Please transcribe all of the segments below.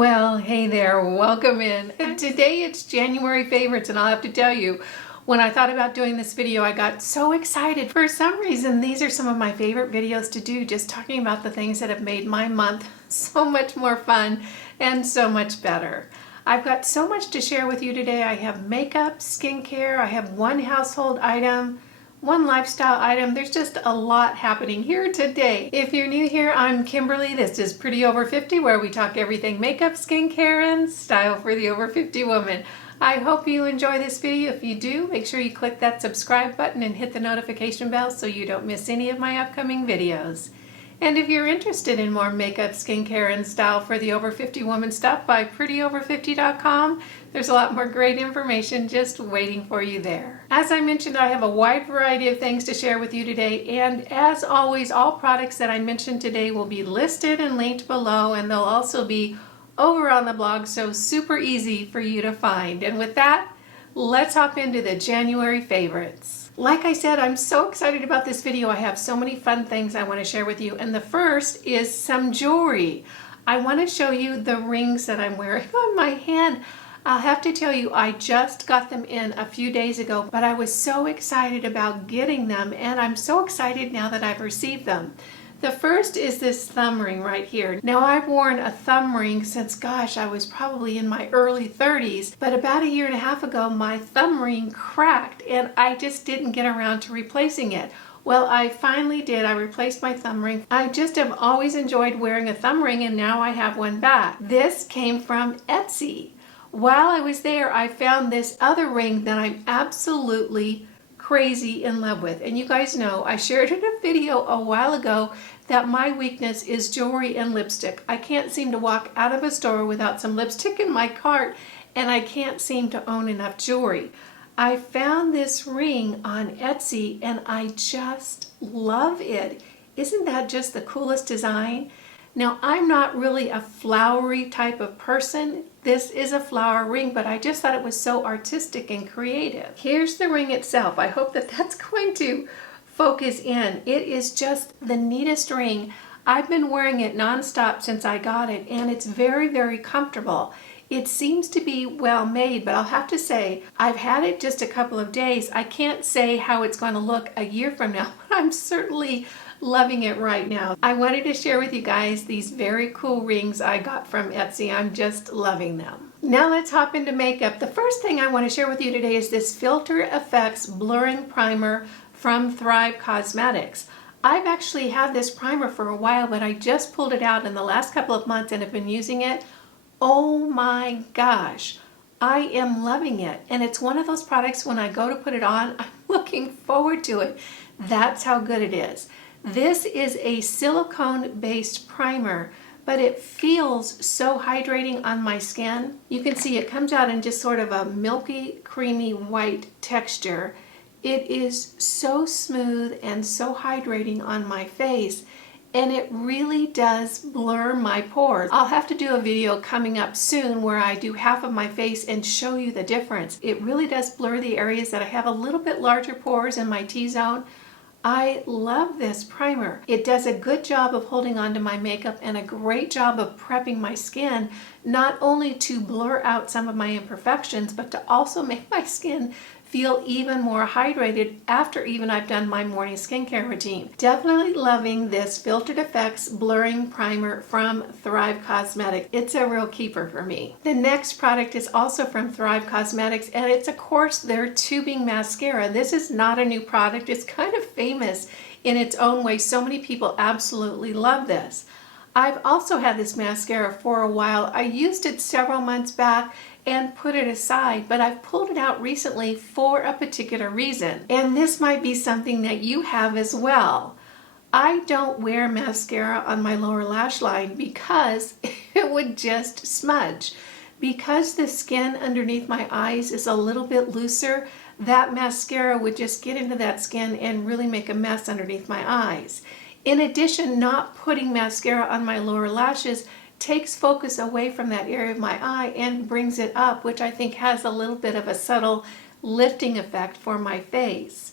Well, hey there, welcome in. Today it's January favorites, and I'll have to tell you, when I thought about doing this video, I got so excited. For some reason, these are some of my favorite videos to do, just talking about the things that have made my month so much more fun and so much better. I've got so much to share with you today. I have makeup, skincare, I have one household item, one lifestyle item. There's just a lot happening here today. If you're new here, I'm Kimberly. This is Pretty Over 50, where we talk everything makeup, skincare, and style for the over 50 woman. I hope you enjoy this video. If you do, make sure you click that subscribe button and hit the notification bell so you don't miss any of my upcoming videos. And if you're interested in more makeup, skincare, and style for the over 50 woman, stop by prettyover50.com. There's a lot more great information just waiting for you there. As I mentioned, I have a wide variety of things to share with you today, and as always, all products that I mentioned today will be listed and linked below, and they'll also be over on the blog, so super easy for you to find. And with that, let's hop into the January favorites. Like I said, I'm so excited about this video. I have so many fun things I want to share with you, and the first is some jewelry. I want to show you the rings that I'm wearing on my hand. I'll have to tell you, I just got them in a few days ago, but I was so excited about getting them, and I'm so excited now that I've received them. The first is this thumb ring right here. Now, I've worn a thumb ring since, gosh, I was probably in my early 30s, but about a year and a half ago, my thumb ring cracked and I just didn't get around to replacing it. Well, I finally did. I replaced my thumb ring. I just have always enjoyed wearing a thumb ring, and now I have one back. This came from Etsy. While I was there, I found this other ring that I'm absolutely crazy in love with. And you guys know, I shared in a video a while ago that my weakness is jewelry and lipstick. I can't seem to walk out of a store without some lipstick in my cart, and I can't seem to own enough jewelry. I found this ring on Etsy and I just love it. Isn't that just the coolest design? Now, I'm not really a flowery type of person. This is a flower ring, but I just thought it was so artistic and creative. Here's the ring itself. I hope that that's going to focus in. It is just the neatest ring. I've been wearing it nonstop since I got it, and it's very, very comfortable. It seems to be well made, but I'll have to say, I've had it just a couple of days. I can't say how it's going to look a year from now, but I'm certainly loving it right now. I wanted to share with you guys these very cool rings I got from Etsy. I'm just loving them. Now let's hop into makeup. The first thing I want to share with you today is this Filter Effects Blurring Primer from Thrive Causemetics. I've actually had this primer for a while, but I just pulled it out in the last couple of months and have been using it. Oh my gosh, I am loving it. And it's one of those products when I go to put it on, I'm looking forward to it. That's how good it is. This is a silicone-based primer, but it feels so hydrating on my skin. You can see it comes out in just sort of a milky, creamy white texture. It is so smooth and so hydrating on my face, and it really does blur my pores. I'll have to do a video coming up soon where I do half of my face and show you the difference. It really does blur the areas that I have a little bit larger pores in my T-zone. I love this primer. It does a good job of holding on to my makeup and a great job of prepping my skin, not only to blur out some of my imperfections, but to also make my skin feel even more hydrated after even I've done my morning skincare routine. Definitely loving this Filtered Effects Blurring Primer from Thrive Causemetics. It's a real keeper for me. The next product is also from Thrive Causemetics, and it's of course their tubing mascara. This is not a new product. It's kind of famous in its own way. So many people absolutely love this. I've also had this mascara for a while. I used it several months back and put it aside, but I've pulled it out recently for a particular reason. And this might be something that you have as well. I don't wear mascara on my lower lash line because it would just smudge. Because the skin underneath my eyes is a little bit looser, that mascara would just get into that skin and really make a mess underneath my eyes. In addition, not putting mascara on my lower lashes takes focus away from that area of my eye and brings it up, which I think has a little bit of a subtle lifting effect for my face.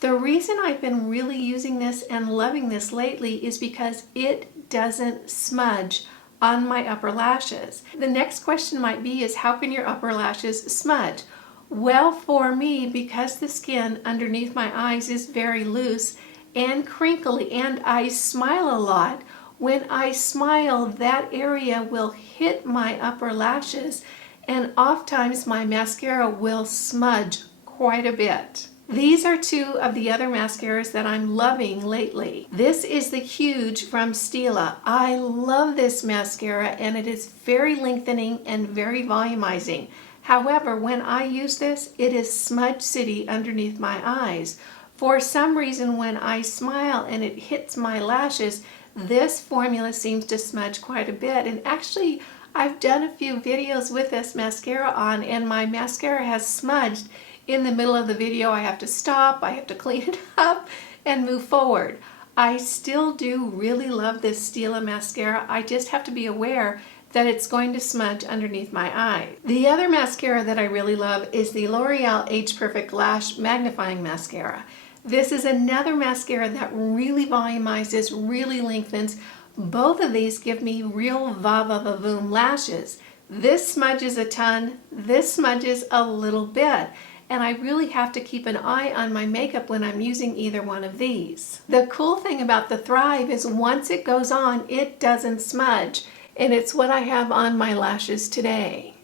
The reason I've been really using this and loving this lately is because it doesn't smudge on my upper lashes. The next question might be is how can your upper lashes smudge? Well, for me, because the skin underneath my eyes is very loose and crinkly and I smile a lot, when I smile, that area will hit my upper lashes and oftentimes my mascara will smudge quite a bit. These are two of the other mascaras that I'm loving lately. This is the Huge from Stila. I love this mascara and it is very lengthening and very volumizing. However, when I use this, it is smudge city underneath my eyes. For some reason, when I smile and it hits my lashes, this formula seems to smudge quite a bit. And actually, I've done a few videos with this mascara on and my mascara has smudged. In the middle of the video, I have to stop, I have to clean it up and move forward. I still do really love this Stila mascara. I just have to be aware that it's going to smudge underneath my eye. The other mascara that I really love is the L'Oreal Age Perfect Lash Magnifying Mascara. This is another mascara that really volumizes, really lengthens. Both of these give me real va-va-va-voom lashes. This smudges a ton, this smudges a little bit. And I really have to keep an eye on my makeup when I'm using either one of these. The cool thing about the Thrive is once it goes on, it doesn't smudge. And it's what I have on my lashes today.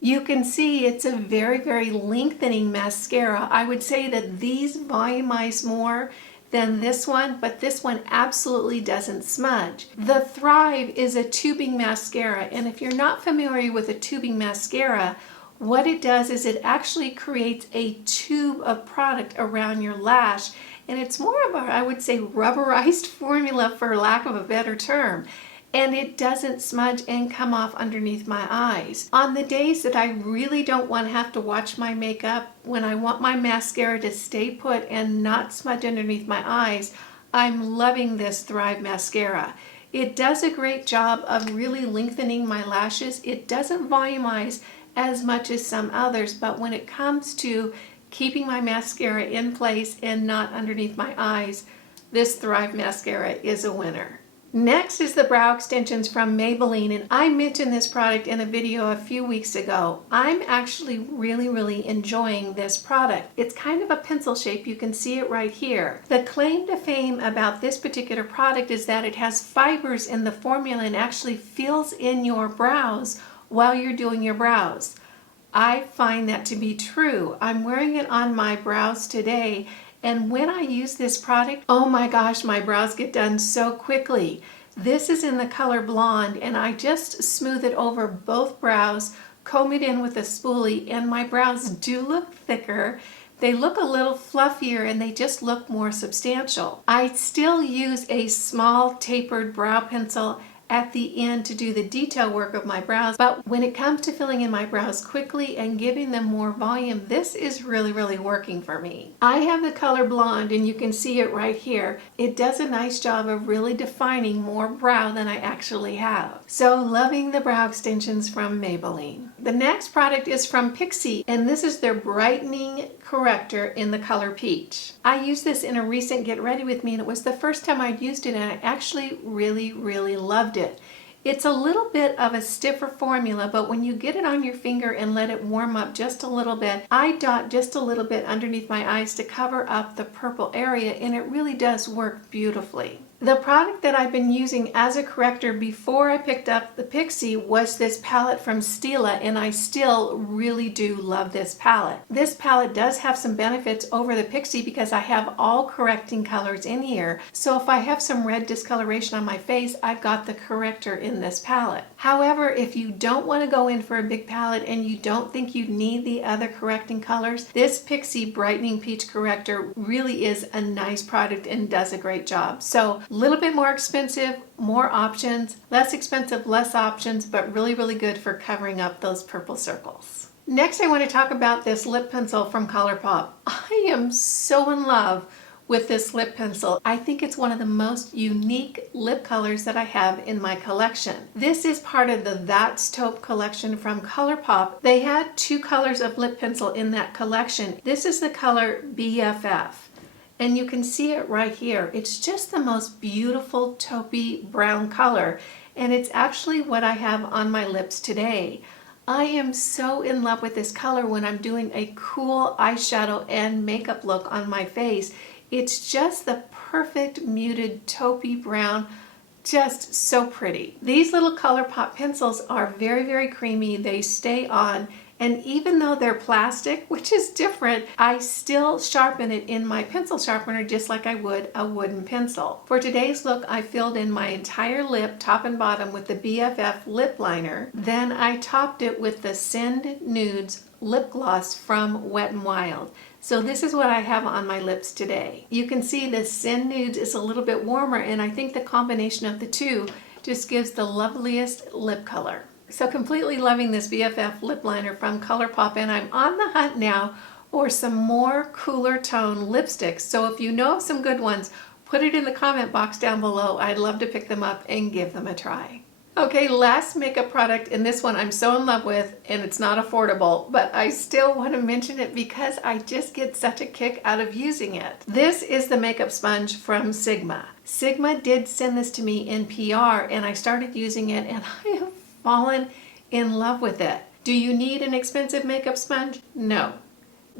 You can see it's a very, very lengthening mascara. I would say that these volumize more than this one, but this one absolutely doesn't smudge. The Thrive is a tubing mascara, and if you're not familiar with a tubing mascara, what it does is it actually creates a tube of product around your lash, and it's more of a, I would say, rubberized formula for lack of a better term. And it doesn't smudge and come off underneath my eyes. On the days that I really don't want to have to watch my makeup, when I want my mascara to stay put and not smudge underneath my eyes, I'm loving this Thrive mascara. It does a great job of really lengthening my lashes. It doesn't volumize as much as some others, but when it comes to keeping my mascara in place and not underneath my eyes, this Thrive mascara is a winner. Next is the brow extensions from Maybelline, and I mentioned this product in a video a few weeks ago. I'm actually really enjoying this product. It's kind of a pencil shape. You can see it right here. The claim to fame about this particular product is that it has fibers in the formula and actually fills in your brows while you're doing your brows. I find that to be true. I'm wearing it on my brows today, and when I use this product, oh my gosh, my brows get done so quickly. This is in the color Blonde, and I just smooth it over both brows, comb it in with a spoolie, and my brows do look thicker. They look a little fluffier and they just look more substantial. I still use a small tapered brow pencil at the end to do the detail work of my brows, but when it comes to filling in my brows quickly and giving them more volume, this is really working for me. I have the color Blonde, and you can see it right here. It does a nice job of really defining more brow than I actually have. So loving the brow extensions from Maybelline. The next product is from Pixi, and this is their Brightening Corrector in the color Peach. I used this in a recent Get Ready With Me, and it was the first time I'd used it, and I actually really loved it. It's a little bit of a stiffer formula, but when you get it on your finger and let it warm up just a little bit, I dot just a little bit underneath my eyes to cover up the purple area, and it really does work beautifully. The product that I've been using as a corrector before I picked up the Pixi was this palette from Stila, and I still really do love this palette. This palette does have some benefits over the Pixi because I have all correcting colors in here. So if I have some red discoloration on my face, I've got the corrector in this palette. However, if you don't want to go in for a big palette and you don't think you need the other correcting colors, this Pixi Brightening Peach Corrector really is a nice product and does a great job. So a little bit more expensive, more options, less expensive, less options, but really good for covering up those purple circles. Next, I want to talk about this lip pencil from ColourPop. I am so in love with this lip pencil. I think it's one of the most unique lip colors that I have in my collection. This is part of the That's Taupe collection from ColourPop. They had two colors of lip pencil in that collection. This is the color BFF. And you can see it right here. It's just the most beautiful taupey brown color. and it's actually what I have on my lips today. I am so in love with this color when I'm doing a cool eyeshadow and makeup look on my face. It's just the perfect muted taupey brown, just so pretty. These little ColourPop pencils are very, very creamy. They stay on, and even though they're plastic, which is different, I still sharpen it in my pencil sharpener just like I would a wooden pencil. For today's look, I filled in my entire lip, top and bottom, with the BFF lip liner. Then I topped it with the Send Nudes lip gloss from Wet n Wild. So this is what I have on my lips today. You can see the Send Nudes is a little bit warmer, and I think the combination of the two just gives the loveliest lip color. So completely loving this BFF lip liner from ColourPop, and I'm on the hunt now for some more cooler tone lipsticks. So if you know of some good ones, put it in the comment box down below. I'd love to pick them up and give them a try. Okay, last makeup product, and this one I'm so in love with, and it's not affordable, but I still want to mention it because I just get such a kick out of using it. This is the makeup sponge from Sigma. Sigma did send this to me in PR, and I started using it, and I have fallen in love with it. Do you need an expensive makeup sponge? No.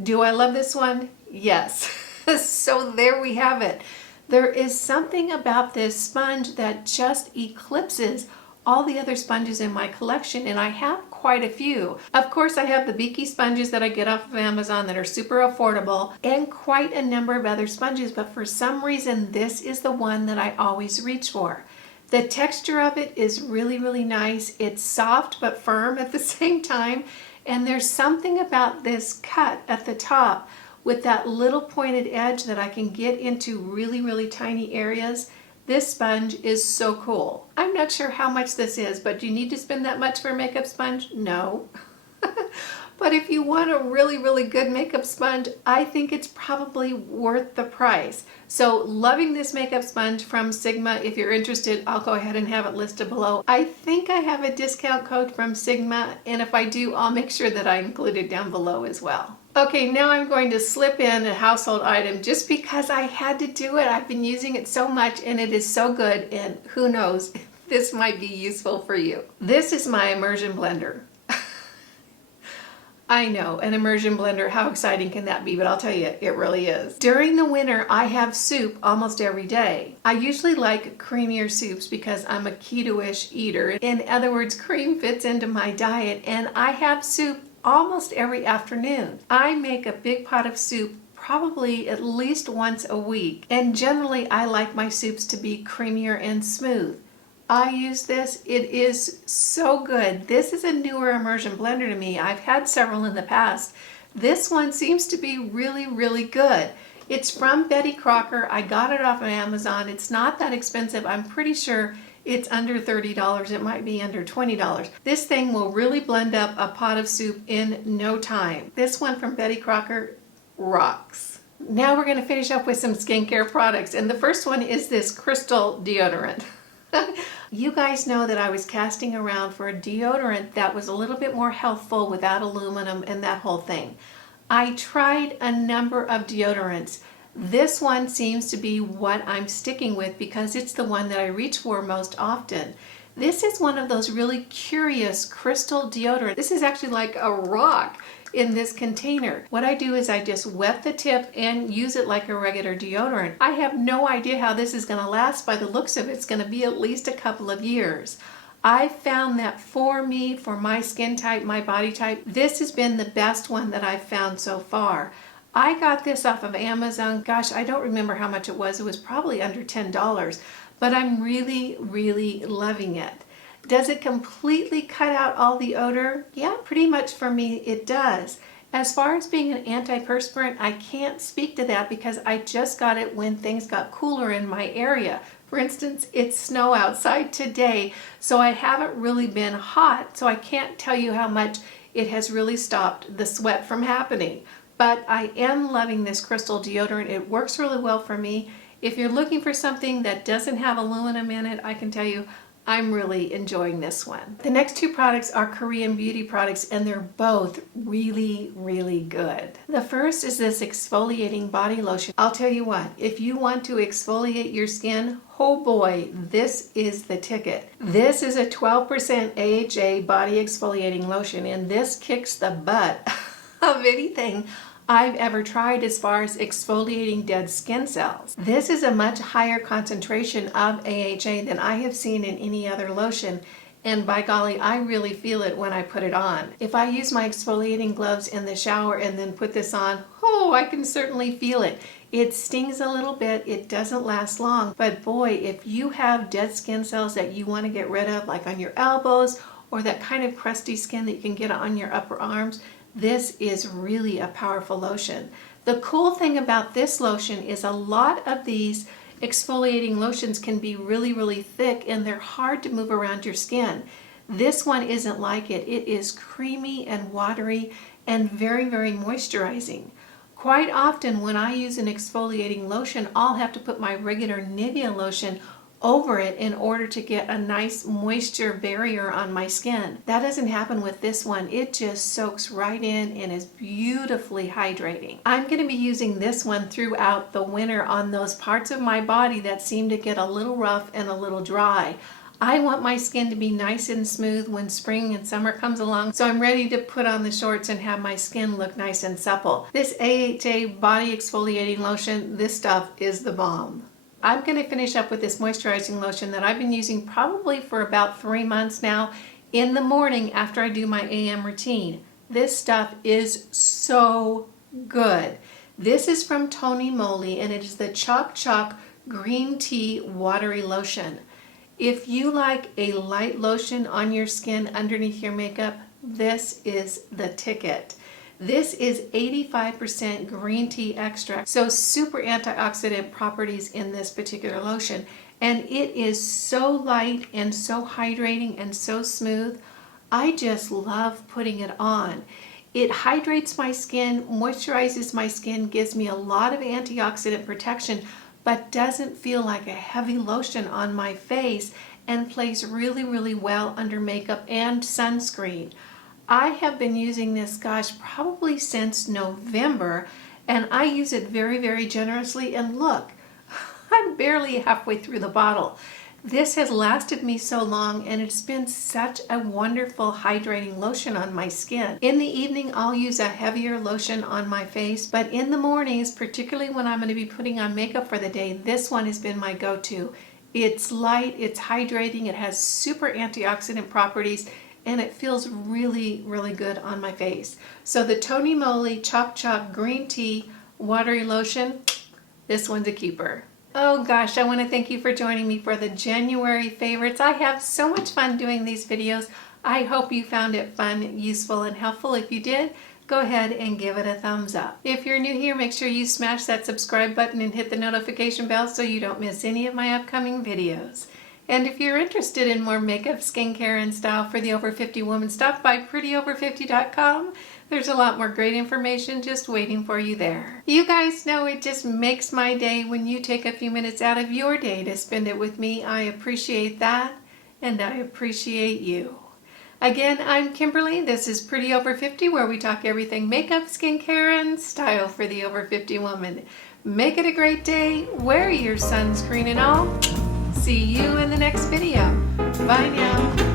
Do I love this one? Yes. So there we have it. There is something about this sponge that just eclipses all the other sponges in my collection, and I have quite a few. Of course, I have the BEAKEY sponges that I get off of Amazon that are super affordable, and quite a number of other sponges, but for some reason this is the one that I always reach for. The texture of it is really, really nice. It's soft but firm at the same time, and there's something about this cut at the top with that little pointed edge that I can get into really, really tiny areas. This sponge is so cool. I'm not sure how much this is, but do you need to spend that much for a makeup sponge? No. But if you want a really, really good makeup sponge, I think it's probably worth the price. So loving this makeup sponge from Sigma. If you're interested, I'll go ahead and have it listed below. I think I have a discount code from Sigma, and if I do, I'll make sure that I include it down below as well. Okay, now I'm going to slip in a household item just because I had to do it. I've been using it so much and it is so good, and who knows, this might be useful for you. This is my Immersion Blender. I know, an immersion blender, how exciting can that be? But I'll tell you, it really is. During the winter, I have soup almost every day. I usually like creamier soups because I'm a keto-ish eater. In other words, cream fits into my diet, and I have soup almost every afternoon. I make a big pot of soup probably at least once a week, and generally I like my soups to be creamier and smooth. I use this. It is so good. This is a newer immersion blender to me. I've had several in the past. This one seems to be really, really good. It's from Betty Crocker. I got it off of Amazon. It's not that expensive. I'm pretty sure it's under $30. It might be under $20. This thing will really blend up a pot of soup in no time. This one from Betty Crocker rocks. Now we're going to finish up with some skincare products, and the first one is this crystal deodorant. You guys know that I was casting around for a deodorant that was a little bit more healthful without aluminum and that whole thing. I tried a number of deodorants. This one seems to be what I'm sticking with because it's the one that I reach for most often. This is one of those really curious crystal deodorant. This is actually like a rock in this container. What I do is I just wet the tip and use it like a regular deodorant. I have no idea how this is going to last. By the looks of it, it's going to be at least a couple of years. I found that for me, for my skin type, my body type, this has been the best one that I've found so far. I got this off of Amazon. Gosh, I don't remember how much it was. It was probably under $10, but I'm really, really loving it. Does it completely cut out all the odor? Yeah, pretty much for me it does. As far as being an antiperspirant, I can't speak to that because I just got it when things got cooler in my area. For instance, it's snow outside today, so I haven't really been hot, so I can't tell you how much it has really stopped the sweat from happening. But I am loving this crystal deodorant. It works really well for me. If you're looking for something that doesn't have aluminum in it, I can tell you I'm really enjoying this one. The next two products are Korean beauty products, and they're both really, really good. The first is this exfoliating body lotion. I'll tell you what, if you want to exfoliate your skin, oh boy, this is the ticket. This is a 12% AHA body exfoliating lotion, and this kicks the butt of anything I've ever tried as far as exfoliating dead skin cells. This is a much higher concentration of AHA than I have seen in any other lotion, and by golly, I really feel it when I put it on. If I use my exfoliating gloves in the shower and then put this on, oh, I can certainly feel it. It stings a little bit, it doesn't last long, but boy, if you have dead skin cells that you want to get rid of, like on your elbows, or that kind of crusty skin that you can get on your upper arms, this is really a powerful lotion. The cool thing about this lotion is a lot of these exfoliating lotions can be really, really thick, and they're hard to move around your skin. This one isn't like it. It is creamy and watery and very, very moisturizing. Quite often when I use an exfoliating lotion, I'll have to put my regular Nivea lotion over it in order to get a nice moisture barrier on my skin. That doesn't happen with this one. It just soaks right in and is beautifully hydrating. I'm going to be using this one throughout the winter on those parts of my body that seem to get a little rough and a little dry. I want my skin to be nice and smooth when spring and summer comes along, so I'm ready to put on the shorts and have my skin look nice and supple. This AHA body exfoliating lotion, this stuff is the bomb. I'm going to finish up with this moisturizing lotion that I've been using probably for about 3 months now in the morning after I do my AM routine. This stuff is so good. This is from Tony Moly, and it is the Choc Choc Green Tea Watery Lotion. If you like a light lotion on your skin underneath your makeup, this is the ticket. This is 85% green tea extract, so super antioxidant properties in this particular lotion. And it is so light and so hydrating and so smooth. I just love putting it on. It hydrates my skin, moisturizes my skin, gives me a lot of antioxidant protection, but doesn't feel like a heavy lotion on my face, and plays really, really well under makeup and sunscreen. I have been using this, gosh, probably since November, and I use it very, very generously, and look, I'm barely halfway through the bottle. This has lasted me so long, and it's been such a wonderful hydrating lotion on my skin. In the evening, I'll use a heavier lotion on my face, but in the mornings, particularly when I'm going to be putting on makeup for the day, this one has been my go-to. It's light, it's hydrating, it has super antioxidant properties, and it feels really, really good on my face. So the Tony Moly Choc Choc Green Tea Watery Lotion, this one's a keeper. Oh gosh, I want to thank you for joining me for the January favorites. I have so much fun doing these videos. I hope you found it fun, useful, and helpful. If you did, go ahead and give it a thumbs up. If you're new here, make sure you smash that subscribe button and hit the notification bell so you don't miss any of my upcoming videos. And if you're interested in more makeup, skincare, and style for the over 50 woman, stop by prettyover50.com. There's a lot more great information just waiting for you there. You guys know it just makes my day when you take a few minutes out of your day to spend it with me. I appreciate that, and I appreciate you. Again, I'm Kimberly. This is Pretty Over 50, where we talk everything makeup, skincare, and style for the over 50 woman. Make it a great day. Wear your sunscreen and all. See you in the next video. Bye now.